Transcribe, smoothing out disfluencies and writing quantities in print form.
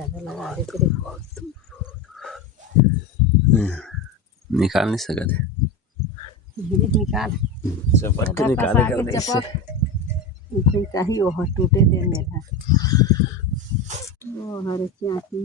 ज़्यादा लगा दे तेरे निकाल नहीं सकते। धीरे निकाल चपट के निकाले कर दे इससे। इसमें चाहिए वो टूटे दे मेरा ओ हर चाची